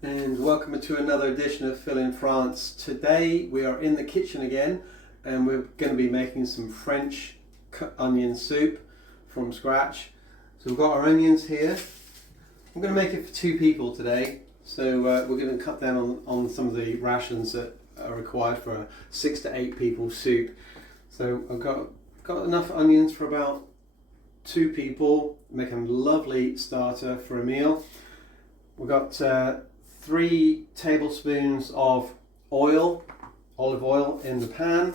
And welcome to another edition of Phil in France. Today we are in the kitchen again and we're going to be making some French onion soup from scratch. So we've got our onions here. I'm going to make it for 2 people today, so we're going to cut down on some of the rations that are required for a 6 to 8 people soup. So I've got enough onions for about 2 people, make a lovely starter for a meal. We've got 3 tablespoons of olive oil in the pan,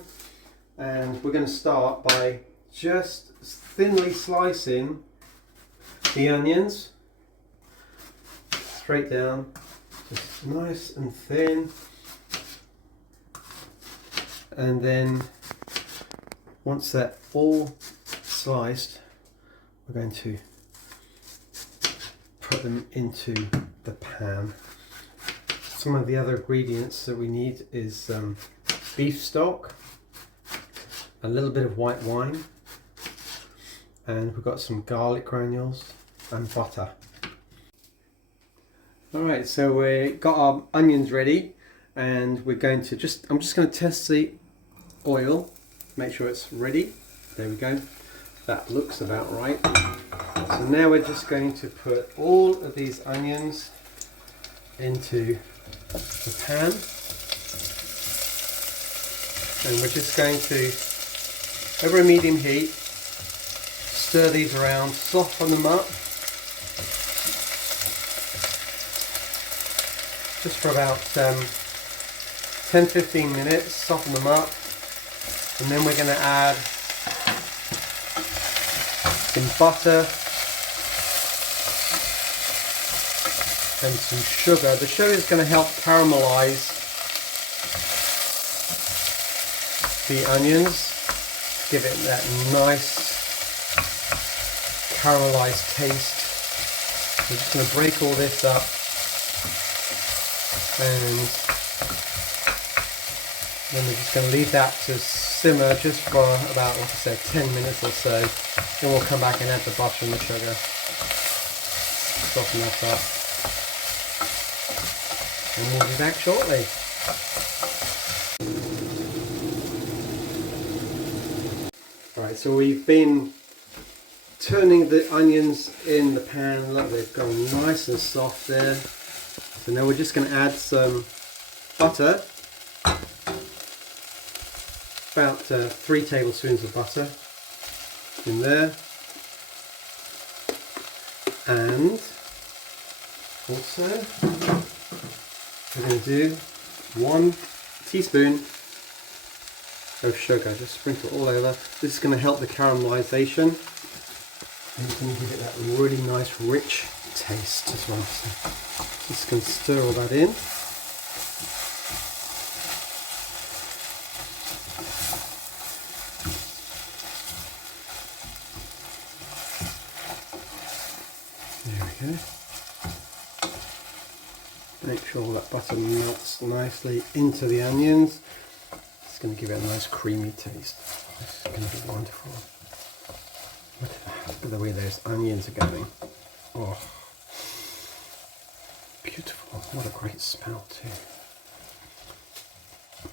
and we're going to start by just thinly slicing the onions straight down, just nice and thin, and then once they're all sliced, we're going to put them into the pan. Some of the other ingredients that we need is beef stock, a little bit of white wine, and we've got some garlic granules and butter. Alright, so we got our onions ready, and we're going to I'm just going to test the oil, make sure it's ready. There we go, that looks about right. So now we're just going to put all of these onions into the pan, and we're just going to, over a medium heat, stir these around, soften them up just for about 10-15 minutes, soften them up, and then we're going to add some butter and some sugar. The sugar is going to help caramelize the onions, give it that nice caramelized taste. We're just going to break all this up, and then we're just going to leave that to simmer just for about, like I said, 10 minutes or so. Then we'll come back and add the butter and the sugar, soften that up, and we'll be back shortly. Alright, so we've been turning the onions in the pan. Look, they've gone nice and soft there. So now we're just going to add some butter, about 3 tablespoons of butter in there, and also we're going to do 1 teaspoon of sugar, just sprinkle it all over. This is going to help the caramelization, and it's going to give it that really nice rich taste as well. So just going to stir all that in. There we go. Make sure that butter melts nicely into the onions. It's going to give it a nice creamy taste. This is going to be wonderful. Look at the way those onions are going. Oh, beautiful. What a great smell too.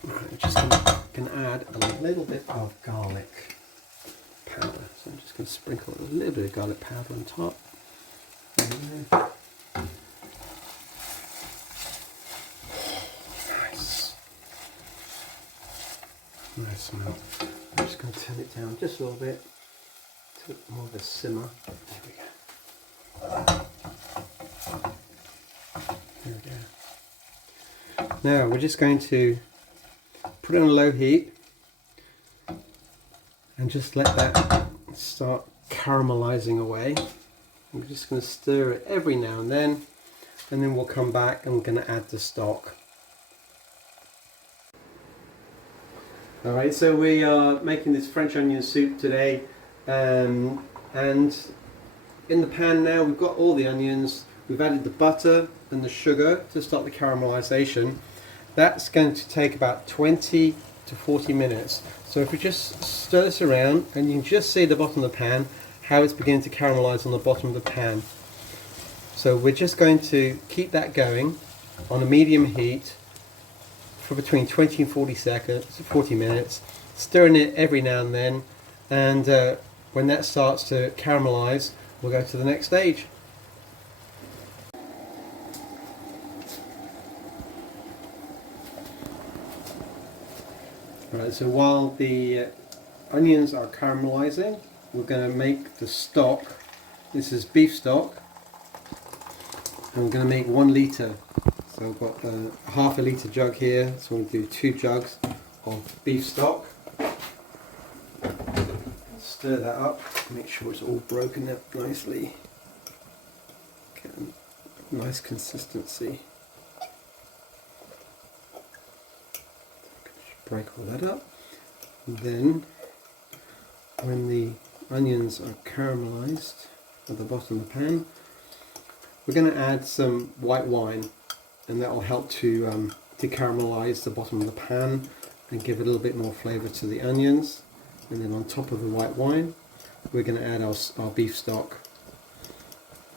Right, I'm just going to add a little bit of garlic powder. So I'm just going to sprinkle a little bit of garlic powder on top. Nice. Nice smell. I'm just going to turn it down just a little bit to more of a simmer. There we go. There we go. Now we're just going to put it on low heat and just let that start caramelizing away. I'm just going to stir it every now and then we'll come back and we're going to add the stock. Alright, so we are making this French onion soup today, and in the pan now we've got all the onions, we've added the butter and the sugar to start the caramelization. That's going to take about 20 to 40 minutes. So if we just stir this around, and you can just see the bottom of the pan, how it's beginning to caramelize on the bottom of the pan. So we're just going to keep that going on a medium heat for between 20 and 40 minutes, stirring it every now and then, and when that starts to caramelize, we'll go to the next stage. Right, so while the onions are caramelizing, we're going to make the stock. This is beef stock, and we're going to make 1 litre. So I've got a half a litre jug here, so I'm going to do 2 jugs of beef stock. Stir that up, make sure it's all broken up nicely. Get a nice consistency. Break all that up. And then, when the onions are caramelized at the bottom of the pan, we're going to add some white wine, and that will help to caramelize the bottom of the pan and give a little bit more flavor to the onions. And then on top of the white wine, we're going to add our beef stock,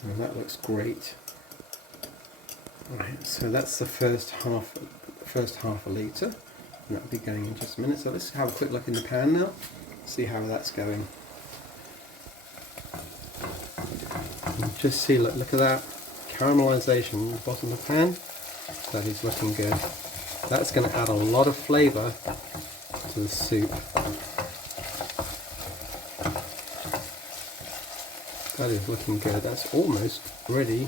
and that looks great. Right, so that's the first half a litre, and that'll be going in just a minute. So let's have a quick look in the pan now, see how that's going. And just see, look at that caramelization in the bottom of the pan. That is looking good. That's going to add a lot of flavour to the soup. That is looking good. That's almost ready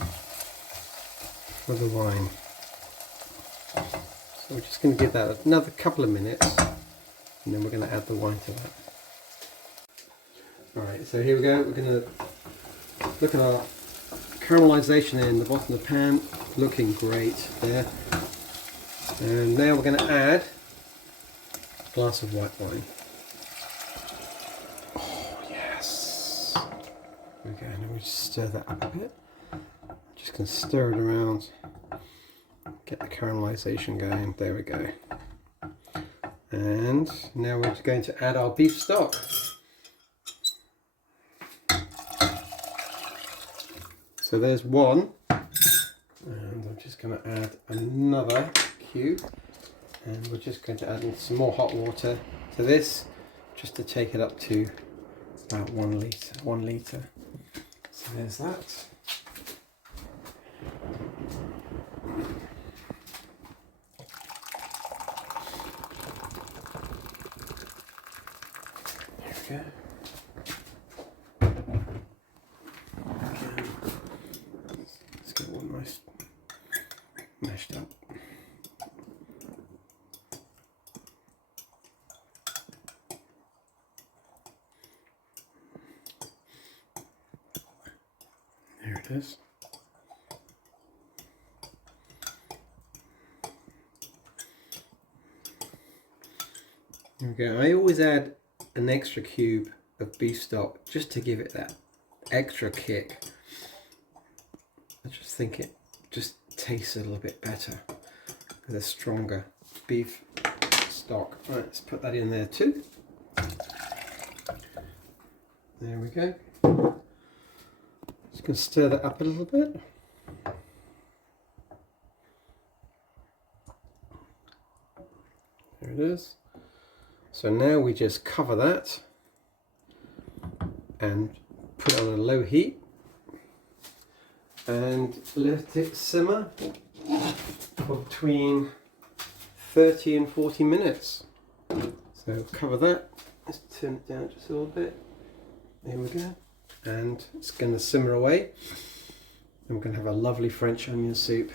for the wine. So we're just going to give that another couple of minutes, and then we're going to add the wine to that. Alright, so here we go. We're going to look at our caramelization in the bottom of the pan. Looking great there. And now we're going to add a glass of white wine. Oh yes! There we go. Now we just stir that up a bit. Just going to stir it around. Get the caramelization going. There we go. And now we're going to add our beef stock. So there's one, and I'm just going to add another cube, and we're just going to add in some more hot water to this, just to take it up to about 1 litre. So there's that. There we go. Let's get one nice mashed up. There it is. There we go. I always add an extra cube of beef stock just to give it that extra kick. I just think it just tastes a little bit better with a stronger beef stock. Right, let's put that in there too. There we go. Just going to stir that up a little bit. There it is. So now we just cover that and put it on a low heat and let it simmer for between 30 and 40 minutes. So cover that, let's turn it down just a little bit. There we go. And it's going to simmer away. And we're going to have a lovely French onion soup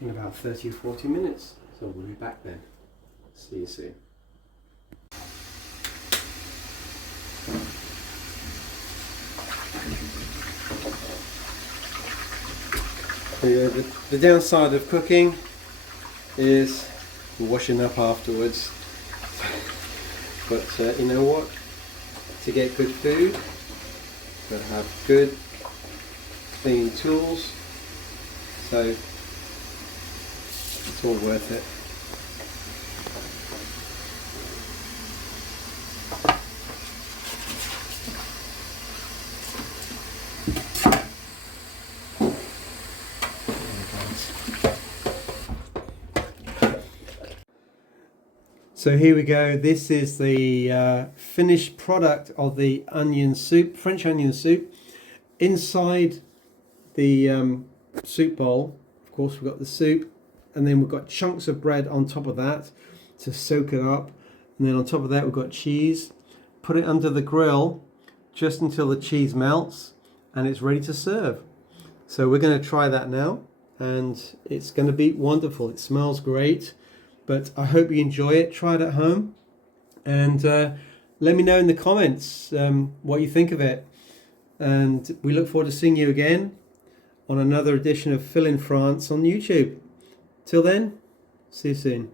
in about 30 or 40 minutes. So we'll be back then. See you soon. The downside of cooking is washing up afterwards, but you know what, to get good food, you've got to have good clean tools, so it's all worth it. So here we go. This is the finished product of the onion soup, French onion soup. Inside the soup bowl, of course, we've got the soup, and then we've got chunks of bread on top of that to soak it up. And then on top of that, we've got cheese. Put it under the grill just until the cheese melts, and it's ready to serve. So we're going to try that now, and it's going to be wonderful. It smells great. But I hope you enjoy it. Try it at home, and let me know in the comments what you think of it. And we look forward to seeing you again on another edition of Phil in France on YouTube. Till then, see you soon.